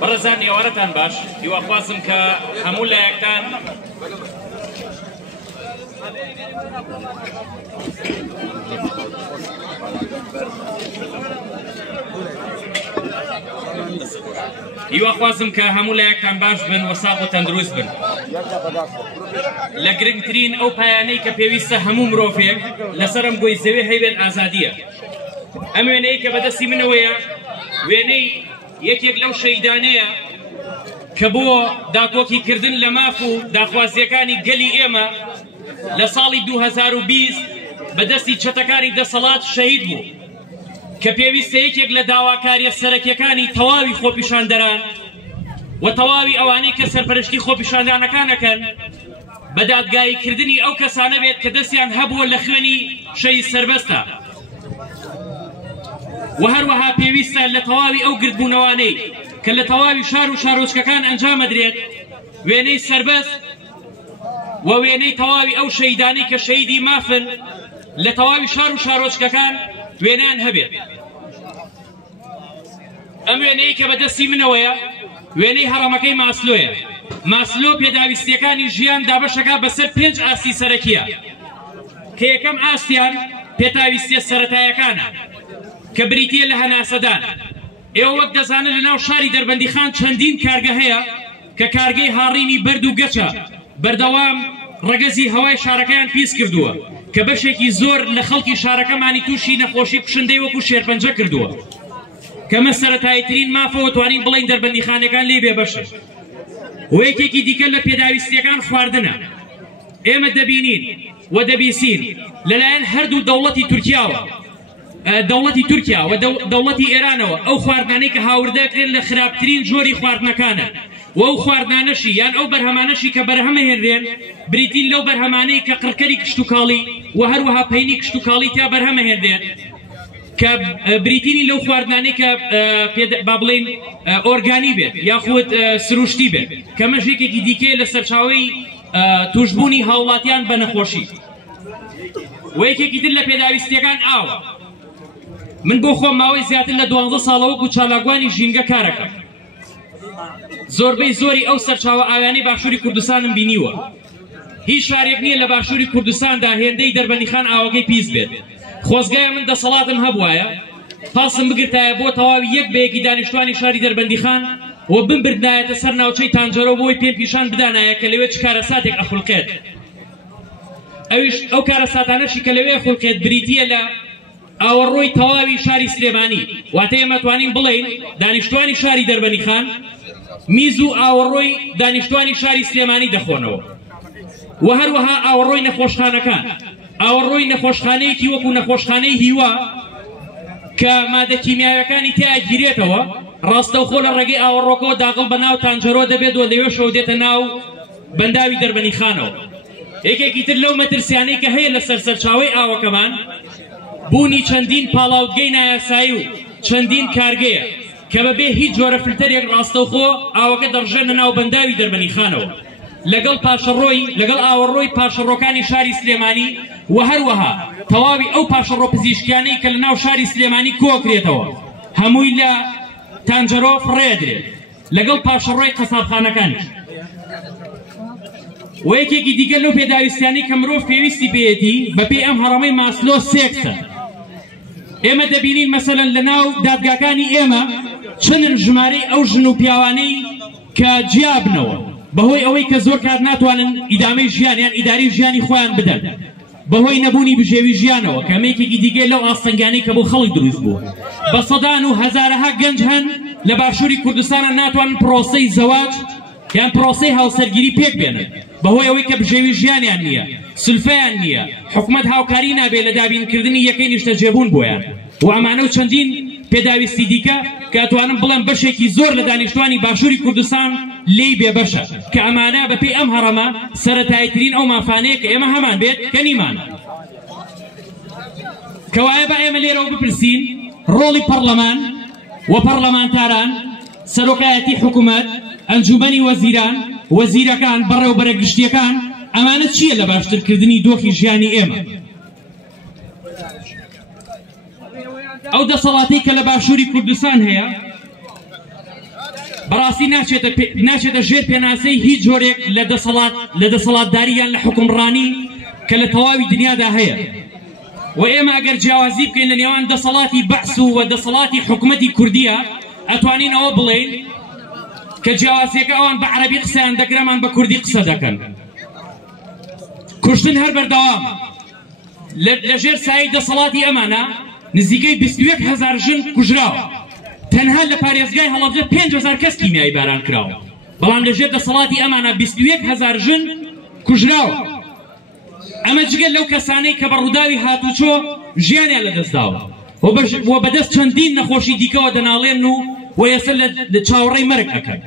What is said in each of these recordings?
بەڕێزان ئێوارەتان باش هیواخوازم کە هەموو لایەکتان هیواخوازم کە هەموو لایەکتان باش بن و ساغ و تەندروست بن لە گرنگترین ئەو پایانەی کە پێویستە هەموو مرۆڤێک لەسەرم گۆی زەوێ هەیبێت ئازادیە. ئەم وێنەی کە بەدەستی منەوەیە وێنەی یەکێک لەو شەیدانەیە کە بۆ داکۆکیکردن لە ماف و داخوازیەکانی گەلی ئێمە لە ساڵی 2020 بەدەستی چەتەکانی دەسەڵات شەهید بوو کە پێویستە یەکێک لە داواکاریە سەرەکیەکانی تەواوی خۆپیشاندەران و تەواوی ئەوانەی کە سەرپەرشتی خۆپیشاندانەکانەکەن بە دادگاییکردنی ئەو کەسانە بێت کە دەستیان هەبووە لە خوێنی شەهید سەربەستە و هەروەها پێویستە لە تەواوی ئەو گردبوونەوانەی کە لە تەواوی شار و شارۆچکەکان ئەنجامەدرێت وێنەی سەربەست و وێنەی تەواوی ئەو شەیدانەی کە شەیدی مافن لە تەواوی شار و شارۆچکەکان وێنەیان هەبێت. ئەم وێنەی کە بەدەستی منەوەیە وێنەی هەڕەمەکەی ماسلۆیە. ماسلۆ پێداویستیەکانی ژیان دابەشەکە بەسەر 5 ئاستی سەرەکیە کە یەکەم ئاستیان پێداویستیە سەرەتاییەکانە کە بریتیە لە هەناسەدان. ئێوە وەک دەزانن لە ناو شاری دەربەندیخان چەندین کارگە هەیە کە کارگەی هاڕینی بەرد و گەچە بەردەوام ڕەگەزی هەوای شارەکەیان پیس کردووە کە بەشێکی زۆر لە خەڵکی شارەکەمانی تووشی نەخۆشی کوشندەی وەکو شێرپەنجە کردووە کەمە سەرەتاییترین مافەوە توانین بڵین دەربەندیخانەکان لێ بێبەشن. و یەکێکی دیکە لە پێداویستیەکان خواردنە. ئێمە دەبینین و دەبیسین لەلایەن هەردوو دەوڵەتی تورکیاوە دەوڵەتی تورکیا و دەوڵەتی ئێرانەوە ئەو خواردنانەی کە هاوردەکرێن لە خراپترین جۆری خواردنەکانە و ئەو خواردنانەشی یان ئەو بەرهەمانەشی کە بەرهەمەهێنرێن بریتین لەو بەرهەمانەی کە قڕکەری کشتتوکاڵی و هەروەها پەینی کشتتوکاڵی تا بەرهەمەهێنرێن کە بریتینی لەو خواردنانەی کە با بڵێن ئۆرگانی بێت یاخود سروشتی بێت کە مەژێکێکی دیکەیە لە سەرچاوەی توشبوونی هاوڵاتیان بە نەخۆشی و یەکێکی تر لە پێداویستیەکان ئاوە. من بۆ خۆم ماوەی زیاتر لە 12 ساڵەوەکو چالاگوانی ژینگە کارەکەم. زۆربەی زۆری ئەو سەرچاوە ئاویانەی باشووری کوردستانم بینیوە. هیچ شارێک نییە لە باشووری کوردستاندا هێندەی دەربەندیخان ئاوەکەی پیس بێت. خۆزگایە من دەسەڵاتم هەبوایە پاسم بگرتایە بۆ تەواوی یەک بەیەکی دانیشتوانی شاری دەربەندیخان و بمبردایەتە سەر ناوچەی تانجەرۆ بۆی پێم پیشان بدانایە کە لەوێ چ کارەساتێک ئەخولقێت. ئەویش ئەو کارەساتانەشی کە لەوێ ئەخولقێت بریتیە لە ئاوەڕۆی تەواوی شاری سلێمانی. واتە ئێمە توانین بڵێین دانیشتوانی شاری دەربەندیخان میز و ئاوەڕۆی دانیشتوانی شاری سلێمانی دەخۆنەوە و هەروەها ئاوەڕۆی نەخۆشخانەکان ئاوەڕۆی نەخۆشخانەیەکی وەکو نەخۆشخانەی هیوا کە مادە کیمیاویەکانی تیا گیرێتەوە ڕاستەوخۆ لە ڕێگەی ئاوەڕۆکەوە داغڵ بە ناو تانجەرۆ دەبێت و لەوێ شەو دێتە ناو بەنداوی دەربەندیخانەوە. یەکێکی تر لەو مەترسیانەی کە هەیە لەسەر سەرچاوەی ئاوەکەمان بوونی چەندین پاڵاوتگەی نایاسایی و چەندین کارگەیە کە بەبێ هیچ جۆرە فلتەرێک ڕاستەوخۆ ئاوەکە دەڕژێنە ناو بەنداوی دەربەندیخانەوە لەگەڵ ئاوەڕۆی پاشەڕۆکانی شاری سلێمانی و هەروەها تەواوی ئەو پاشەڕۆ پزیشکیانەی کە لە ناو شاری سلێمانی کۆکرێتەوە هەمووی لە تانجەرۆ فڕێدرێت لەگەڵ پاشەڕۆی قەسابخانەکانی. و یەکێکی دیگە لەو پێداویستیانەی کە مرۆڤ پێویستی پێیەتی بەپێی ئەم هەڕەمەی ماسلۆ سێکسە. ئێمە دەبینین مەسەلەن لە ناو دادگاکانی ئێمە چەندن ژمارەی ئەو ژن و پیاوانەی کە جیابنەوە بەهۆی ئەوەی کە زۆر کار ناتوانن ئیدامەی ژیانیان ئیداری ژیانی خۆیان بدەن بەهۆی نەبوونی بژێوی ژیانەوە کە مێکێکی دیگە لەو ئاستەنگانەی کە بۆ خەڵک دروست بوو. بە سەدان و هەزارەها گەنج هەن لە باشووری کوردستانە ناتوانن پرۆسەی زەواج یان پرۆسەی هاوسەرگیری پێک بێنن بەهۆی ئەوەی کە بژێوی ژیانیان نییە سلفەیان نییە حکومەت هاوکاری نابێت لە دابینکردنی یەکەی نیشتەجێبوون بۆیان و ئەمانە و چەندین پێداویستی دیکە کە ئەتوانم بڵێم بەشێکی زۆر لە دانیشتوانی باشووری کوردستان لێی بێبەشە کە ئەمانە بەپێی ئەم هەڕەمە سەرەتاییترین ئەو مافانەیە کە ئێمە هەمان بێت کە نیمان کەوایە بە ئێمە لێرەوە بپرسین ڕۆڵی پەرلەمان و پەرلەمانتاران سەرۆکایەتی حکوومەت ئەنجومەنی وەزیران وەزیرەکان بەڕێوەبەرە گشتیەکان ئەمانە چییە لە باشترکردنی دۆخی ژیانی ئێمە؟ ئەو دەسەڵاتەی کە لە باشووری کوردستان هەیە بەڕاستی ناچێتە ژێر پێناسەی هیچ جۆرێک لە دەسەڵاتداری یان لە حکومڕانی کە لە تەواوی دنیادا هەیە و ئێمە ئەگەر جیاوازی بکەین لە نێوان دەسەڵاتی بەعس و دەسەڵاتی حکومەتی کوردیە ئەتوانین ئەوە بڵێین کە جیاوازیەکە ئەوان بە عەرەبی قسەیان دەکرێمان بە کوردی قسە دەکەن کوشتن هەر بەردەوامە لەژێر سایەی دەسەڵاتی ئەمانە نزیکەی 21,000 ژن کوژراوە تەنها لە پارێزگای هەڵەبجە 5,000 کەس کیمیایی باران کراوە بەڵام لەژێر دەسەڵاتی ئەمانە 21,000 ژن کوژراوە ئەمە جگەل لەو کەسانەی کە بە ڕووداوی هاتوچۆ ژیانیان لەدەستداوە و بەدەست چەندین نەخۆشی دیکەوە دەناڵێن و ئێستا لە چاوەڕێی مەرگ ئەکەن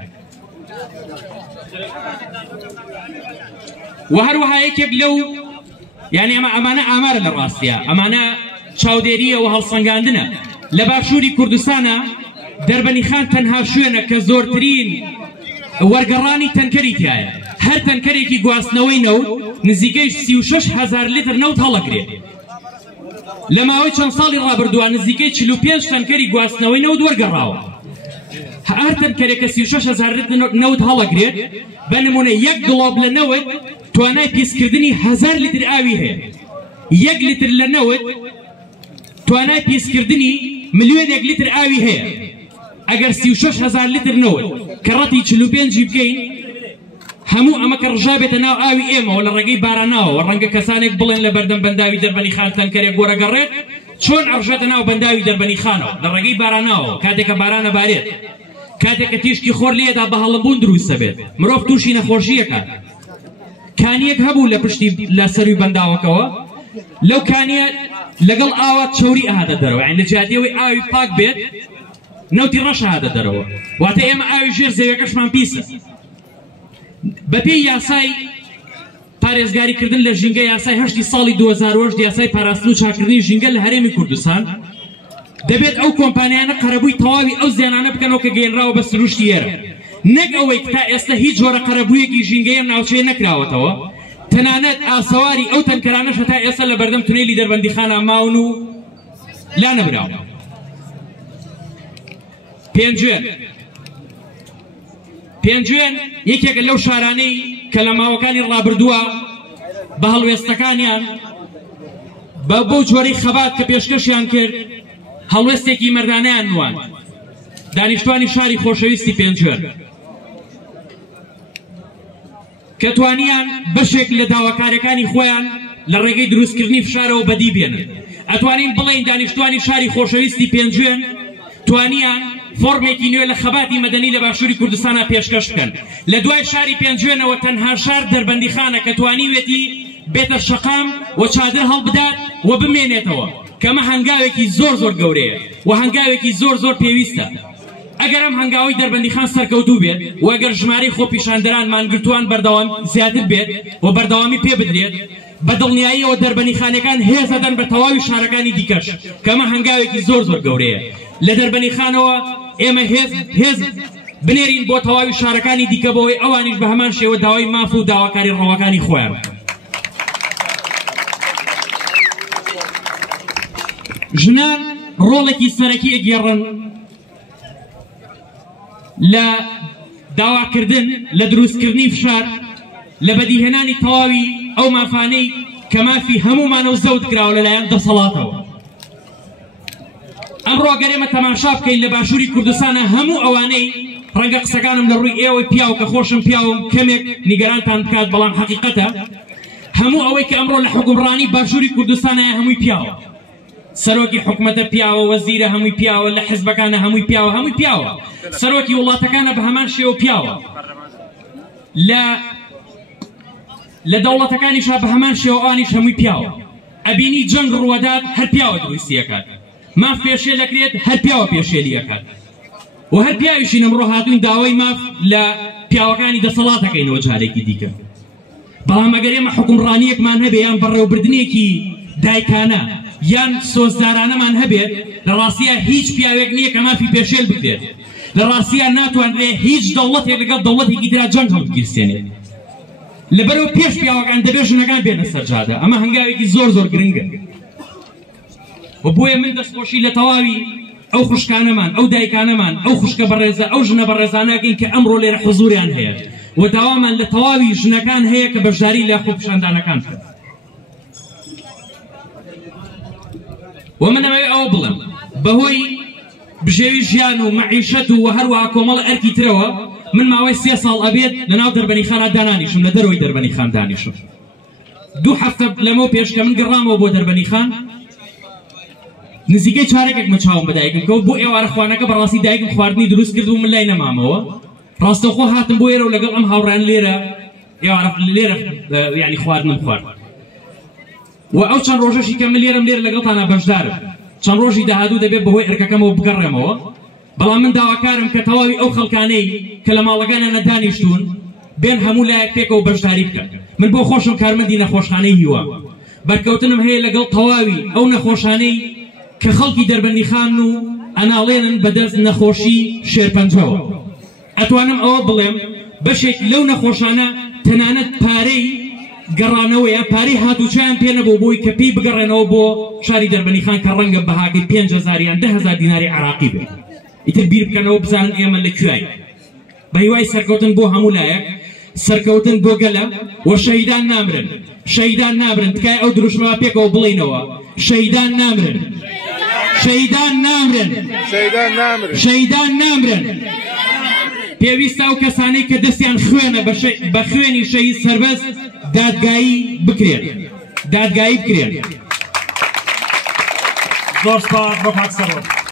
و هەروەها یەکێک لەو یعنی ئەمانە ئامارە لە ڕاستیە ئەمانە چاودێریە و هەڵسەنگاندنە لە باشووری کوردستانە دەربەنیخان تەنها شوێنە کە زۆرترین وەرگەڕانی تەنکەری تایە هەر تەنکەرێکی گواستنەوەی نەوت نزیکەی 36,000 لیتر نەوت هەڵەگرێت لە ماوەی چەند ساڵی ڕابردووە نزیکەی 45 تەنکەری گواستنەوەی نەوت وەرگەڕاوە هەر تەنکەرێکە 36,000 لیتر نەوت هەڵەگرێت بە نمونە یەک گڵۆب لە نەوت توانای پیسکردنی 1000 لیتر ئاوی هەیە یەک لیتر لە نەوت توانای پیسکردنی ملیۆنێک لیتر ئاوی هەیە ئەگەر 36,000 لیتر نەوت کە ڕەتی 45 بکەین هەموو ئەمە کە ڕژابێتە ناو ئاوی ئێمەوە لە ڕێگەی باراناوە ڕەنگە کەسانێک بڵێن لە بەردەم بەنداوی دەربەنیخان تەنکەرێک گۆرەگەڕێت چۆن ئەڕژێتە ناو بەنداوی دەربەنیخانەوە لە ڕێگەی باراناوە کاتێککە بارانە بارێت کاتێککە تیشکی خۆر لێدا بە هەڵەبوون دروستە بێت مرۆڤ تووشی نەخۆشیەکە کانیەک هەبوو لە پشتی لە سەروی بەنداوەکەوە لەو کانیە لەگەڵ ئاوە چەوری ئاهاتە دەرەوە یعنی لە جادێەوەی ئاوی پاک بێت نەوتی ڕەش هاتە دەرەوە واتە ئێمە ئاوی ژێر زەویەکەشمان پیسە بەپێی یاسای پارێزگاریکردن لە ژینگە یاسای 8 ساڵی 2008 یاسای پاراستن و چاکردنی ژینگە لە هەرێمی کوردستان دەبێت ئەو کۆمپانیانە قەرەبووی تەواوی ئەو زیانانە بکەنەوە کە گەیەنراوە بە سروشتی ئێرە نەک ئەوەی تا ئێستا هیچ جۆرە قەرەبوویەکی ژینگەیە ناوچەیە نەکراوەتەوە تەنانەت ئاسەواری ئەو تەنکەرانەش تا ئێستا لە بەردەم تونێلی دەربەندیخانە ماون و لا نەبراوە پێنجوێن یەکێکە لەو شارانەی کە لە ماوەکانی ڕابردووە بە هەڵوێستەکانیان بەو جۆرەی خەبات کە پێشکەشیان کرد هەڵوێستێکی مەردانەیان نوان دانیشتوانی شاری خۆشەویستی پێنجوێن کە توانیان بەشێک لە داواکاریەکانی خۆیان لە ڕێگەی دروستکردنی فشارەوە بەدی بێنن ئەتوانین بڵێین دانیشتوانی شاری خۆشەویستی پێنجوێن توانیان فۆرمێکی نوێ لە خەباتی مەدەنی لە باشووری کوردستانە پێشکەش بکەن لە دوای شاری پێنجوێنەوە تەنها شار دەربەندیخانە کە توانیوێتی بێتە شەقام و چادر هەڵبدات و بمێنێتەوە کەمە هەنگاوێکی زۆر گەورەیە و هەنگاوێکی زۆر پێویستە ئەگەر ئەم هەنگاوی دەربەندیخان سەرکەوتوو بێت و ئەگەر ژمارەی خۆپیشاندەران مانگرتووان بەردەوام زیاتر بێت و بەردەوامی پێ بدرێت بە دڵنیاییەوە دەربەنیخانەکان هێزەدەن بە تەواوی شارەکانی دیکەش کەمە هەنگاوێکی زۆر گەورەیە لە دەربەنیخانەوە ئێمە هێز بنێرین بۆ تەواوی شارەکانی دیکە بەوەی ئەوانیش بە هەمان شێوە داوای ماف و داواکاری ڕەوەکانی خۆیان ژنان ڕۆڵێکی سەرەکی ئەگێڕن لە داواکردن لە دروستکردنی فشار لە بەدیهێنانی تەواوی ئەو مافانەی کە مافی هەمومانە و زەوت کراوە لەلایەن دەسەڵاتەوە ئەمڕۆ ئەگەر ئێمە تەماشا بکەین لە باشووری کوردستانە هەموو ئەوانەی ڕەنگە قسەکانم لە ڕووی ئێوەی پیاو کە خۆشم پیاوم کەمێک نیگەرانتان بکات بەڵام حەقیقەتە هەموو ئەوەی کە ئەمڕۆ لە حکومڕانی باشووری کوردستانە هەمووی پیاوە سەرۆکی حکومەتە پیاوە وەزیرە هەمووی پیاوە لە حیزبەکانە هەمووی پیاوە سەرۆکی وڵاتەکانە بە هەمان شێوە پیاوە لە دەوڵەتەکانیشا بە هەمان شێوە ئەوانیش هەمووی پیاوە ئەبینی جەنگ ڕوەدات هەر پیاوە دروستیەکات ماف پێشێ دەکرێت هەر پیاوە پێشێلیەکات و هەر پیاویشی ئەمڕۆ هاتوون داوای ماف لە پیاوەکانی دەسەڵاتەکەینەوە جارێکی دیکە بەڵام ئەگەر ئێمە حکومڕانیەکمان هەبێ یان بەڕێوەبردنێکی دایکانە یان سۆزدارانەمان هەبێت لە ڕاستیە هیچ پیاوێک نییە کە مافی پێشێل بکرێت لە ڕاستیە ناتوانرێ هیچ دەوڵەتێک لەگەڵ دەوڵەتێکی ترا جەنگ هەڵبگیرسێنێت لەبەرەوە پێش پیاوەکان دەبێت ژنەکان بێنە سەرجادە ئەمە هەنگاوێکی زۆر گرنگە و بۆیە من دەستخۆشی لە تەواوی ئەو خوشکانەمان ئەو دایکانەمان ئەو خوشکە بەڕێزە ئەو ژنە بەڕێزانەکەین کە ئەمڕۆ لێرە حوزوریان هەیە و داوامان لە تەواوی ژنەکان هەیە کە بەشداری لە خۆپیشاندانەکان بکەن. و من ئەمەوێ ئەوە بڵێم بەهۆی بژێوی ژیان و مەعیشەت و هەروەها کۆمەڵ ئەرکی ترەوە من ماوەی 3 ساڵ ئەبێت لەناو دەربەنیخانە دانانیشم لە دەرەوەی دەربەنیخان دانیشم. 2 هەفتە لەمەوە پێش کە من گەڕامەوە بۆ دەربەنیخان نزیکەی چارێکێک مەچاوم بە دایکم کەوت بۆ ئێوارە خوانەکە بەڕاستی دایکم خواردنی دروست کرد و من لای نەمامەوە. ڕاستەوخۆ هاتم بۆ ئێرە و لەگەڵ ئەم هاوڕان لێرە ئێوارە لێرە یعنی خواردنم خوارد و ئەو چەند ڕۆژەشی کە من لێرەم لێرە لەگەڵتانە بەشدارم. چەند ڕۆژی داهاتوو دەبێت بەهۆی ئەرکەکەمەوە بگەڕێمەوە، بەڵام من داواکارم کە تەواوی ئەو خەڵکانەی کە لە ماڵەکانە نەدانیشتون بێن هەموو لایەک پێکەوە بەشداری بکەن. من بۆ خۆشم کارمەندی نەخۆشخانەی هیوا بەرکەوتنم هەیە لەگەڵ تەواوی ئەو نەخۆشانەی کە خەڵکی دەربەندیخان و ئەناڵێنن بەدەست نەخۆشی شێرپەنجەوە. ئەتوانم ئەوە بڵێم بەشێک لەو نەخۆشانە تەنانەت پارەی گەڕانەوەیە، پارەی هاتوچیان پێ نەبوو بۆی کە پێی بگەڕێنەوە بۆ شاری دەربەنیخان کە ڕەنگە بەهاگەی 5,000 یان 10,000 دیناری عراقی بێت. ئیتر بیر بکەنەوە بزانن ئێمە لەکوێین. بە هیوای سەرکەوتن بۆ هەموو لایەک، سەرکەوتن بۆ گەلە و شەهیدان نامرن. شەهیدان نامرن، تکای ئەو دروشمەوە پێکەوە بڵێنەوە شەهیدان نامرن. شەهیدان نامرن. شەهیدان نامرن. پێویستە ئەو کەسانەی کە دەستیان خوێنە بە خوێنی شەهید سەربەز دادگایی بکرێن. دادگایی بکرێن. زۆر سپاس بۆ کاک سەرۆک.